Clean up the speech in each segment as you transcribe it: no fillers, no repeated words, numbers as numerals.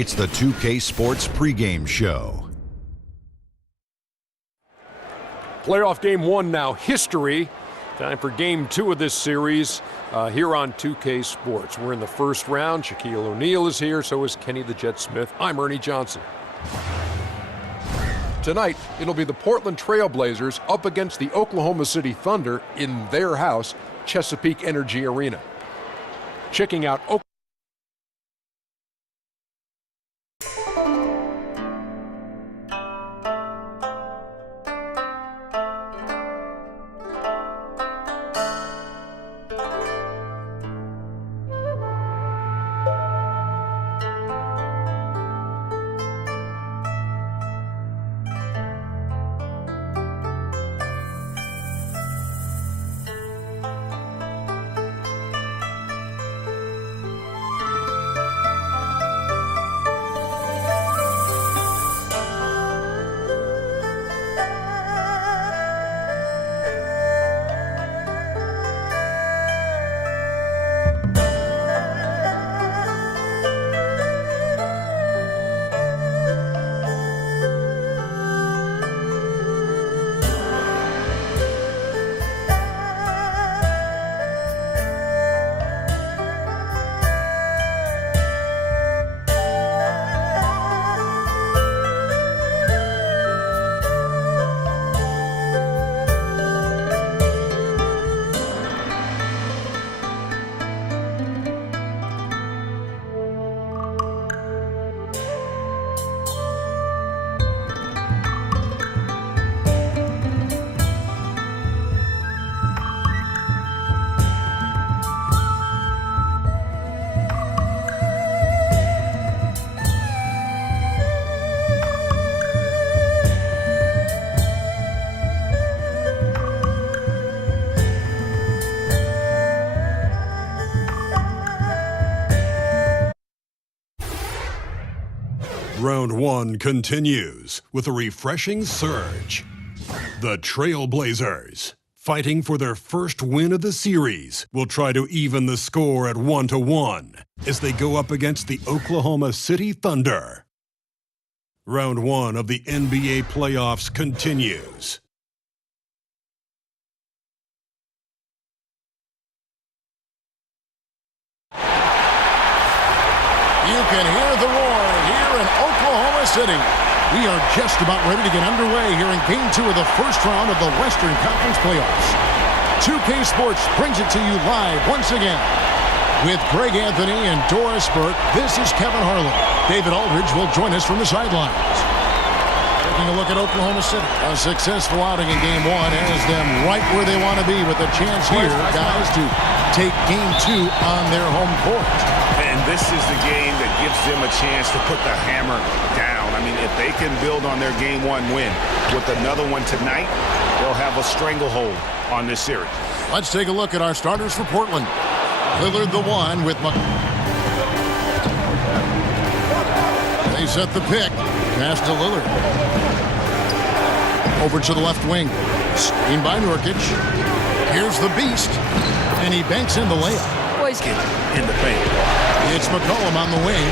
It's the 2K Sports pregame show. Playoff game one now, history. Time for game two of this series here on 2K Sports. We're in the first round. Shaquille O'Neal is here, so is Kenny the Jet Smith. I'm Ernie Johnson. Tonight, it'll be the Portland Trail Blazers up against the Oklahoma City Thunder in their house, Chesapeake Energy Arena. Checking out Round one continues with a refreshing surge. The Trailblazers, fighting for their first win of the series, will try to even the score at 1-1 as they go up against the Oklahoma City Thunder. Round one of the NBA playoffs continues. You can hear the roar here in Oklahoma City. We are just about ready to get underway here in Game 2 of the first round of the Western Conference Playoffs. 2K Sports brings it to you live once again. With Greg Anthony and Doris Burke, this is Kevin Harlan. David Aldridge will join us from the sidelines. Taking a look at Oklahoma City. A successful outing in Game 1 has them right where they want to be with a chance here, guys, to take Game 2 on their home court. And this is the game that gives them a chance to put the hammer down. I mean, if they can build on their Game 1 win with another one tonight, they'll have a stranglehold on this series. Let's take a look at our starters for Portland. Lillard the one with They set the pick. Pass to Lillard. Over to the left wing. Screen by Nurkic. Here's the beast. And he banks in the layup. In the paint. It's McCollum on the wing.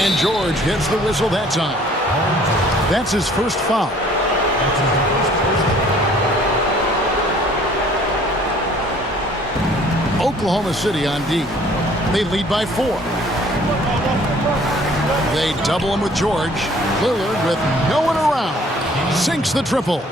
And George gets the whistle that time. That's his first foul. Oklahoma City on D. They lead by 4. They double him with George. Lillard with no one around. Sinks the triple.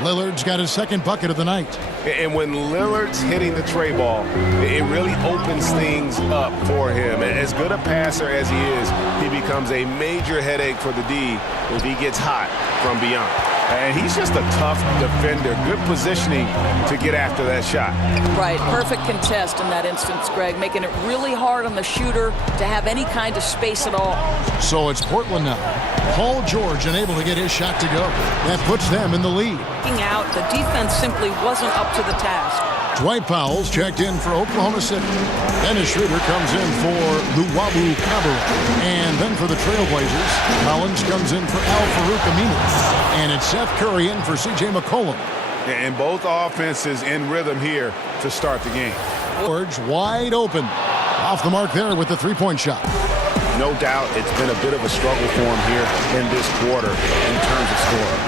Lillard's got his second bucket of the night. And when Lillard's hitting the tray ball, it really opens things up for him. As good a passer as he is, he becomes a major headache for the D if he gets hot from beyond. And he's just a tough defender. Good positioning to get after that shot. Right, perfect contest in that instance, Greg, making it really hard on the shooter to have any kind of space at all. So it's Portland now. Paul George unable to get his shot to go. That puts them in the lead. Out, the defense simply wasn't up to the task. Dwight Powell's checked in for Oklahoma City. Dennis Schroeder comes in for Luwawu Cabarrot. And then for the Trailblazers, Collins comes in for Al-Farouq Aminu. And it's Seth Curry in for C.J. McCollum. And both offenses in rhythm here to start the game. George wide open. Off the mark there with the three-point shot. No doubt it's been a bit of a struggle for him here in this quarter in terms of scoring.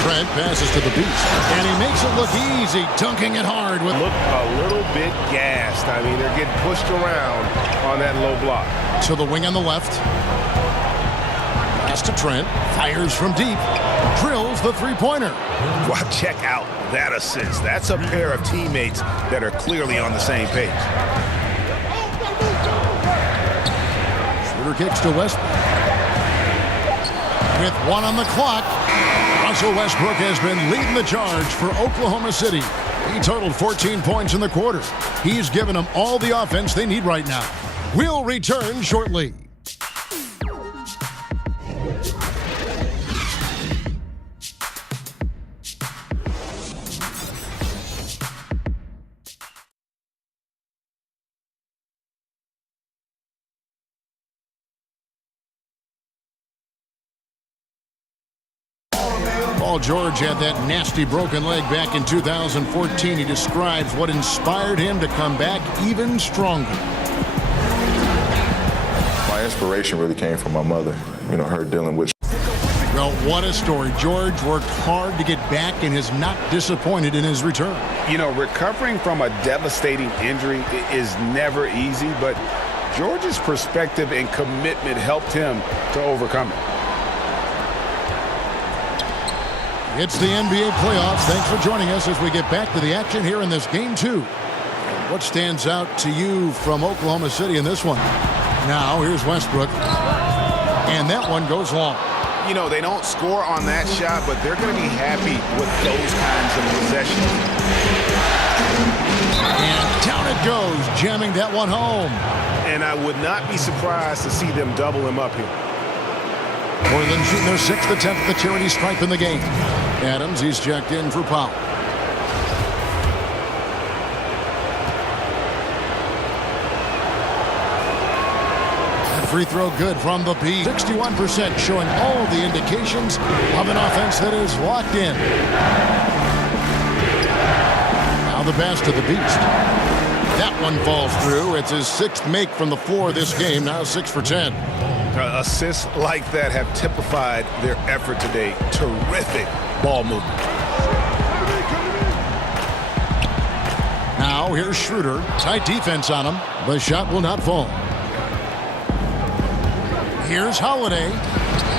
Trent passes to the beast, and he makes it look easy, dunking it hard. With Look a little bit gassed. I mean, they're getting pushed around on that low block. To the wing on the left. Pass to Trent, fires from deep, drills the three-pointer. Well, check out that assist. That's a pair of teammates that are clearly on the same page. Shooter kicks to Westbrook. With 1 on the clock, Russell Westbrook has been leading the charge for Oklahoma City. He totaled 14 points in the quarter. He's given them all the offense they need right now. We'll return shortly. Paul George had that nasty broken leg back in 2014. He describes what inspired him to come back even stronger. My inspiration really came from my mother, you know, her dealing with. Well, what a story. George worked hard to get back and is not disappointed in his return. You know, recovering from a devastating injury is never easy, but George's perspective and commitment helped him to overcome it. It's the NBA playoffs. Thanks for joining us as we get back to the action here in this Game 2. What stands out to you from Oklahoma City in this one? Now, here's Westbrook. And that one goes long. You know, they don't score on that shot, but they're going to be happy with those kinds of possessions. And down it goes, jamming that one home. And I would not be surprised to see them double him up here. Portland shooting their 6th attempt at the charity stripe in the game. Adams, he's checked in for Powell. That free throw good from the P. 61% showing all the indications of an offense that is locked in. Now the pass to the beast. That one falls through. It's his 6th make from the floor this game. Now 6 for 10. Assists like that have typified their effort today. Terrific ball movement. Now here's Schroeder. Tight defense on him. The shot will not fall. Here's Holiday.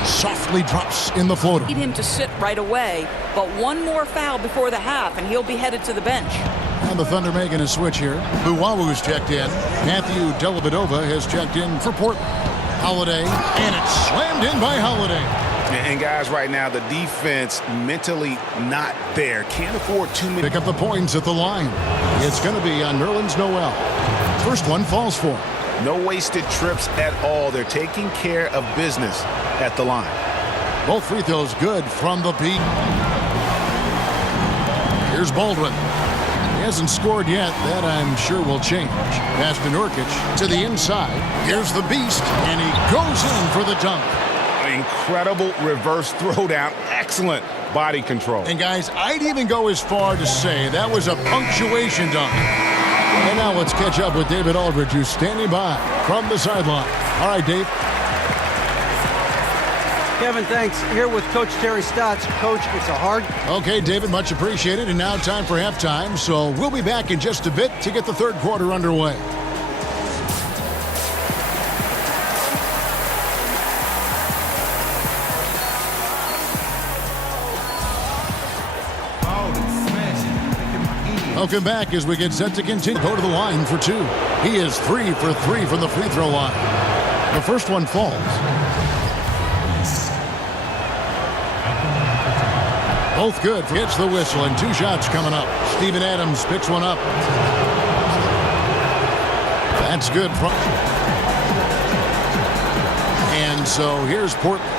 Softly drops in the floater. Need him to sit right away, but one more foul before the half, and he'll be headed to the bench. And the Thunder making a switch here. Buwawu's checked in. Matthew Dellavedova has checked in for Portland. Holiday, and it's slammed in by Holiday. And guys, right now, the defense mentally not there. Can't afford too many. Pick up the points at the line. It's going to be on Nerlens Noel. First one falls for him. No wasted trips at all. They're taking care of business at the line. Both free throws good from the beat. Here's Baldwin. He hasn't scored yet. That, I'm sure, will change. Pass to Nurkic to the inside. Here's the beast, and he goes in for the dunk. Incredible reverse throwdown. Excellent body control. And, guys, I'd even go as far to say that was a punctuation dunk. And now let's catch up with David Aldridge, who's standing by from the sideline. All right, Dave. Kevin, thanks. Here with Coach Terry Stotts. Coach, it's a hard... Okay, David, much appreciated. And now time for halftime. So we'll be back in just a bit to get the third quarter underway. Welcome back as we get set to continue. Go to the line for 2. He is 3 for 3 from the free throw line. The first one falls. Both good. Hits the whistle, and 2 shots coming up. Steven Adams picks one up. That's good. And so here's Portland.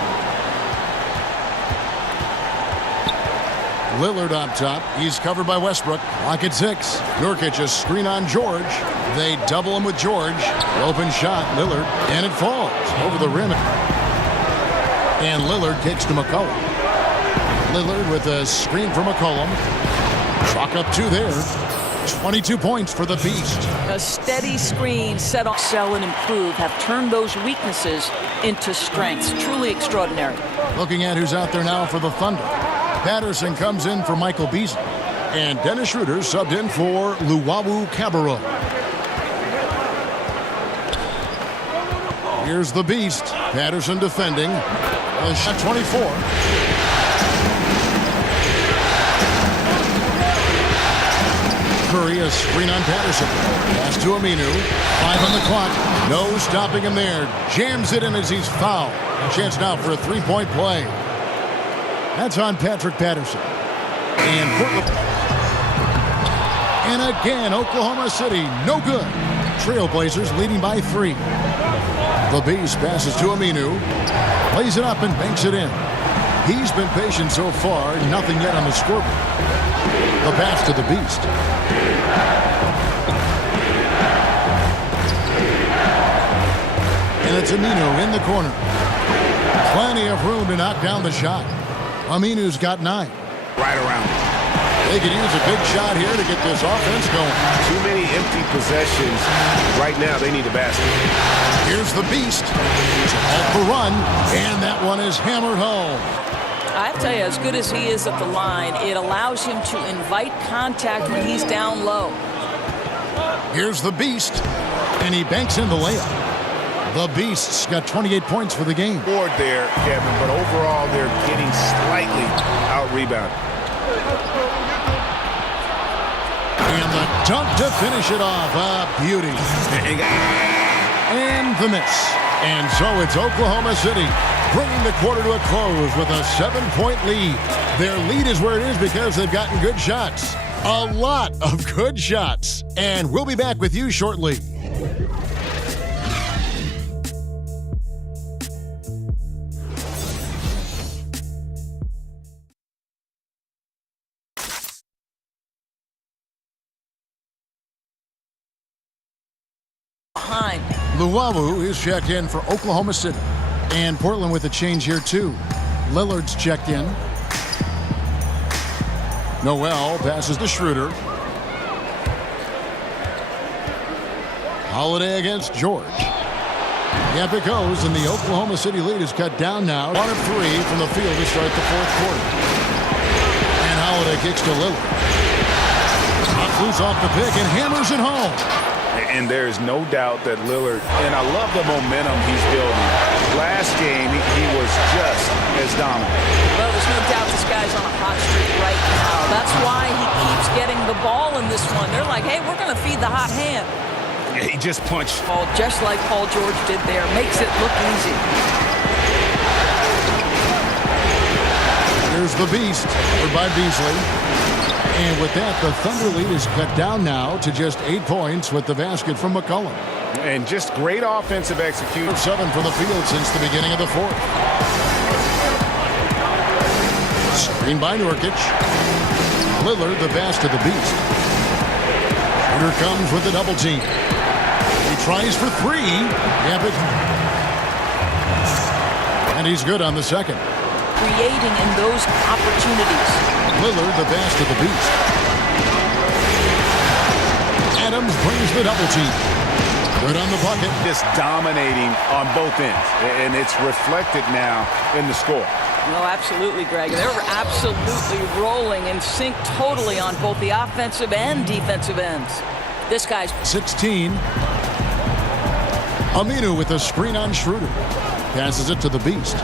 Lillard up top. He's covered by Westbrook. Clock at 6. Nurkic a screen on George. They double him with George. Open shot, Lillard, and it falls over the rim. And Lillard kicks to McCollum. Lillard with a screen for McCollum. Chalk up 2 there. 22 points for the Beast. A steady screen set on sell and improve have turned those weaknesses into strengths. Truly extraordinary. Looking at who's out there now for the Thunder. Patterson comes in for Michael Beasley. And Dennis Schroeder subbed in for Luwawu Cabarrot. Here's the Beast. Patterson defending. Shot 24. Curry, a screen on Patterson. Pass to Aminu. 5 on the clock. No stopping him there. Jams it in as he's fouled. Chance now for a three-point play. That's on Patrick Patterson. And Portland. And again, Oklahoma City, no good. Trailblazers leading by 3. The Beast passes to Aminu. Plays it up and banks it in. He's been patient so far. Nothing yet on the scoreboard. The pass to the Beast. And it's Aminu in the corner. Plenty of room to knock down the shot. Aminu's got 9. Right around it. They could use a big shot here to get this offense going. Too many empty possessions. Right now, they need a basket. Here's the Beast. He's off the run, and that one is hammered home. I tell you, as good as he is at the line, it allows him to invite contact when he's down low. Here's the Beast, and he banks in the layup. The Beast's got 28 points for the game. Board there, Kevin, but overall, they're getting slightly out-rebounded. And the dunk to finish it off. A beauty. And the miss. And so it's Oklahoma City bringing the quarter to a close with a 7-point lead. Their lead is where it is because they've gotten good shots. A lot of good shots. And we'll be back with you shortly. Behind. Luwawu is checked in for Oklahoma City. And Portland with a change here, too. Lillard's checked in. Noel passes to Schroeder. Holiday against George. Yep, it goes, and the Oklahoma City lead is cut down now. 1 of 3 from the field to start the fourth quarter. And Holiday kicks to Lillard. Knocked loose off the pick and hammers it home. And there's no doubt that Lillard, and I love the momentum he's building. Last game, he was just as dominant. Well, there's no doubt this guy's on a hot streak right now. That's why he keeps getting the ball in this one. They're like, hey, we're going to feed the hot hand. Yeah, he just punched. Oh, just like Paul George did there. Makes it look easy. Here's the Beast, covered by Beasley. And with that, the Thunder lead is cut down now to just 8 points with the basket from McCollum. And just great offensive execution. 7 from the field since the beginning of the fourth. Screen by Nurkic. Lillard, the pass to the Beast. Shooter comes with the double team. He tries for 3. Yep, and he's good on the second. Creating in those opportunities. Lillard, the pass to the Beast. Adams brings the double team. Good on the bucket. Just dominating on both ends. And it's reflected now in the score. No, absolutely, Greg. They're absolutely rolling in sync totally on both the offensive and defensive ends. This guy's 16. Aminu with a screen on Schroeder. Passes it to the Beast.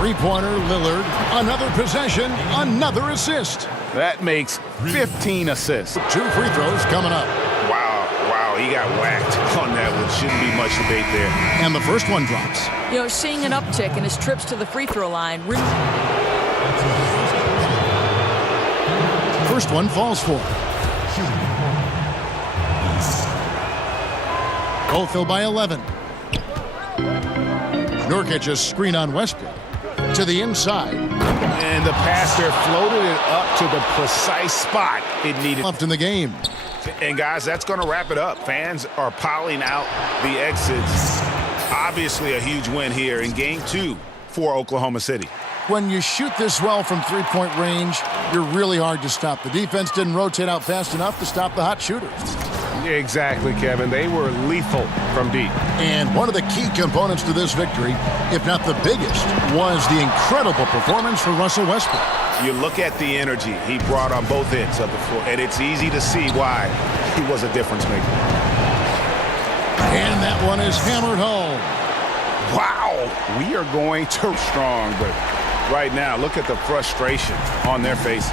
Three-pointer, Lillard. Another possession, another assist. That makes 15 assists. 2 free throws coming up. Wow, he got whacked on that one. Shouldn't be much debate there. And the first one drops. You know, seeing an uptick in his trips to the free throw line. First one falls for. Both filled by 11. Nurkic a screen on Westbrook. To the inside. And the pass there floated it up to the precise spot it needed. Left in the game. And guys, that's going to wrap it up. Fans are piling out the exits. Obviously a huge win here in Game 2 for Oklahoma City. When you shoot this well from three-point range, you're really hard to stop. The defense didn't rotate out fast enough to stop the hot shooters. Exactly, Kevin. They were lethal from deep. And one of the key components to this victory, if not the biggest, was the incredible performance for Russell Westbrook. You look at the energy he brought on both ends of the floor, and it's easy to see why he was a difference maker. And that one is hammered home. Wow, we are going too strong, but right now, look at the frustration on their faces.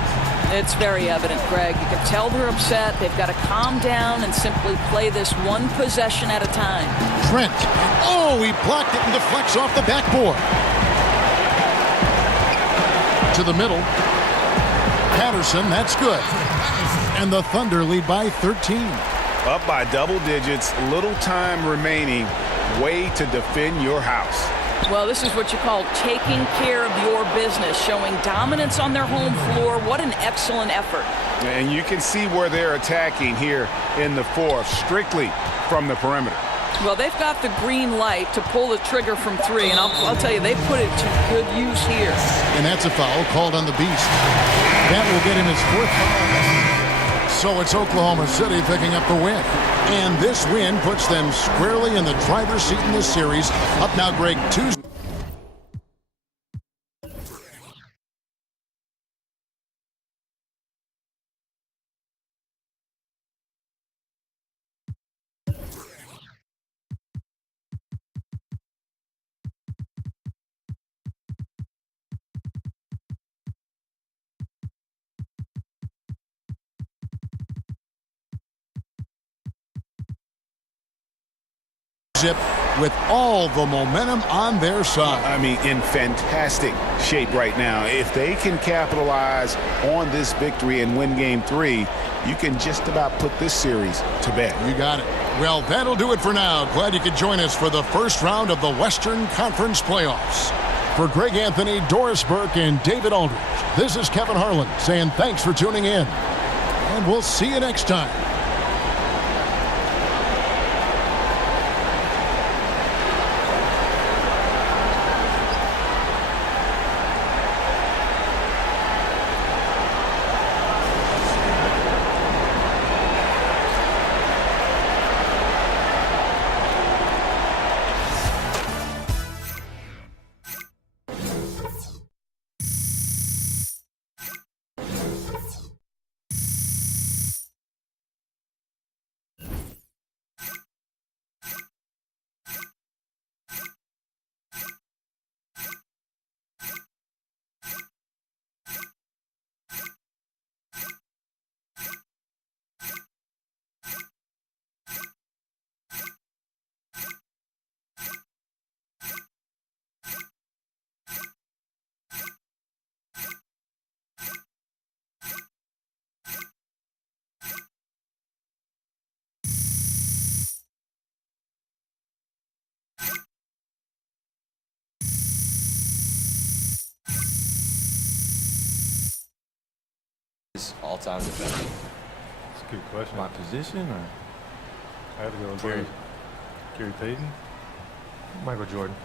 It's very evident, Greg. You can tell they're upset. They've got to calm down and simply play this one possession at a time. Trent. Oh, he blocked it and deflects off the backboard. To the middle. Patterson, that's good. And the Thunder lead by 13. Up by double digits, little time remaining. Way to defend your house. Well, this is what you call taking care of your business, showing dominance on their home floor. What an excellent effort. And you can see where they're attacking here in the fourth, strictly from the perimeter. Well, they've got the green light to pull the trigger from three, and I'll tell you, they put it to good use here. And that's a foul called on the Beast. That will get him his fourth foul. So it's Oklahoma City picking up the win. And this win puts them squarely in the driver's seat in this series. Up now, Greg, Tuesday. With all the momentum on their side. I mean, in fantastic shape right now. If they can capitalize on this victory and win game 3, you can just about put this series to bed. You got it. Well, that'll do it for now. Glad you could join us for the first round of the Western Conference playoffs. For Greg Anthony, Doris Burke, and David Aldridge, this is Kevin Harlan saying thanks for tuning in. And we'll see you next time. All-time defender. That's a good question. My position, or I have to go with Carrie. Gary Payton, Michael Jordan.